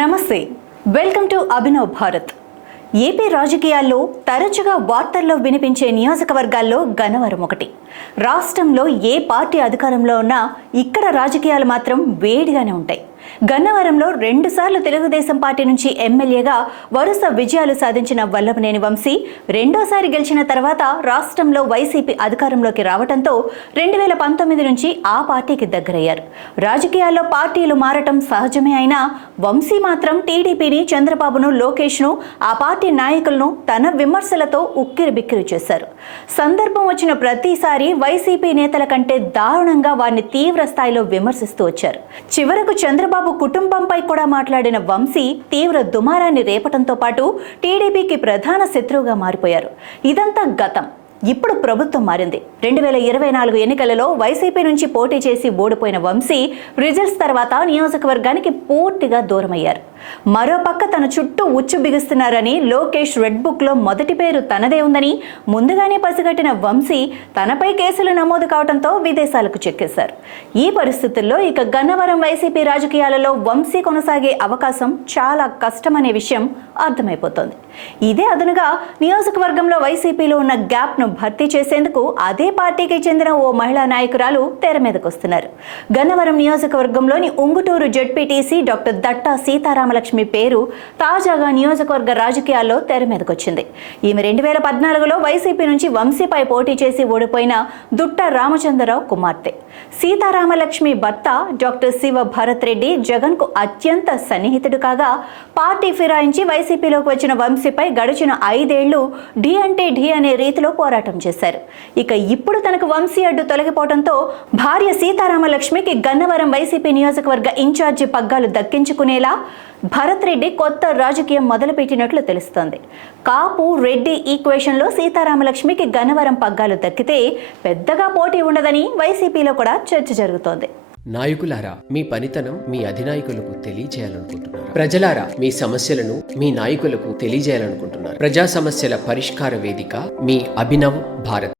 నమస్తే, welcome to Abhinav Bharat. AP రాజకీయాల్లో తరచుగా వార్తల్లో వినిపించే నియోజకవర్గాల్లో గన్నవరం ఒకటి. రాష్ట్రంలో ఏ పార్టీ అధికారంలో ఉన్నా ఇక్కడ రాజకీయాలు మాత్రం వేడిగానే ఉంటాయి. గన్నవరంలో 2 సార్లు తెలుగుదేశం పార్టీ నుంచి ఎమ్మెల్యేగా వరుస విజయాలు సాధించిన వల్లభనేని వంశీ రెండోసారి గెలిచిన తర్వాత రాష్ట్రంలో వైసీపీ అధికారంలోకి రావడంతో 2019 నుంచి ఆ పార్టీకి దగ్గరయ్యారు. రాజకీయాల్లో పార్టీలు మారటం సహజమే అయినా వంశీ మాత్రం టీడీపీని, చంద్రబాబును, లోకేష్ను, ఆ పార్టీ నాయకులను తన విమర్శలతో ఉక్కిరిబిక్కిరి చేశారు. సందర్భం వచ్చిన ప్రతిసారి వైసీపీ నేతల కంటే దారుణంగా వారిని తీవ్ర స్థాయిలో విమర్శిస్తూ వచ్చారు. చివరకు చంద్రబాబు కుటుంబంపై కూడా మాట్లాడిన వంశీ తీవ్ర దుమారాన్ని రేపటంతో పాటు టీడీపీకి ప్రధాన శత్రువుగా మారిపోయారు. ఇదంతా గతం. ఇప్పుడు ప్రభుత్వం మారింది. 2024 ఎన్నికలలో వైసీపీ నుంచి పోటీ చేసి ఓడిపోయిన వంశీ రిజల్ట్స్ తర్వాత నియోజకవర్గానికి పూర్తిగా దూరమయ్యారు. మరోపక్క తన చుట్టూ ఉచ్చు బిగుస్తున్నారని, లోకేష్ రెడ్ బుక్లో మొదటి పేరు తనదే ఉందని ముందుగానే పసిగట్టిన వంశీ తనపై కేసులు నమోదు కావడంతో విదేశాలకు చెక్కేశారు. ఈ పరిస్థితుల్లో ఇక గన్నవరం వైసీపీ రాజకీయాలలో వంశీ కొనసాగే అవకాశం చాలా కష్టమనే విషయం అర్థమైపోతోంది. ఇదే అదనుగా నియోజకవర్గంలో వైసీపీలో ఉన్న గ్యాప్ను భర్తీ చేసేందుకు అదే పార్టీకి చెందిన ఓ మహిళా నాయకురాలు తెర మీదకు వస్తున్నారు. గన్నవరం నియోజకవర్గంలోని ఉంగుటూరు జెడ్పీటీసీ డాక్టర్ దట్టా సీతారామలక్ష్మి పేరు తాజాగా నియోజకవర్గ రాజకీయాల్లో తెర మీదకొచ్చింది. ఈమె 2014లో వైసీపీ నుంచి వంశీపై పోటీ చేసి ఓడిపోయిన దుట్ట రామచంద్రరావు కుమార్తె. సీతారామలక్ష్మి భర్త డాక్టర్ శివ భరత్ రెడ్డి జగన్కు అత్యంత సన్నిహితుడు కాగా, పార్టీ ఫిరాయించి వైసీపీలోకి వచ్చిన వంశీపై గడిచిన 5 ఏళ్లు ఢీ అంటే ఢీ అనే రీతిలో పోరాటం చేశారు. ఇక ఇప్పుడు తనకు వంశీ అడ్డు తొలగిపోవడంతో భార్య సీతారామలక్ష్మికి గన్నవరం వైసీపీ నియోజకవర్గ ఇన్ఛార్జి పగ్గాలు దక్కించుకునేలా భరత్ రెడ్డి కొత్త రాజకీయం మొదలుపెట్టినట్లు తెలుస్తోంది. కాపు రెడ్డి ఈక్వేషన్లో సీతారామలక్ష్మికి గన్నవరం పగ్గాలు దక్కితే పెద్దగా పోటీ ఉండదని వైసీపీలో కూడా చర్చ జరుగుతోంది. నాయకులారా, మీ పనితనం మీ అధినాయకులకు తెలియజేయాలనుకుంటున్నారు. ప్రజలారా, మీ సమస్యలను మీ నాయకులకు తెలియజేయాలనుకుంటున్నారు. ప్రజా సమస్యల పరిష్కార వేదిక మీ అభినవ్ భారత్.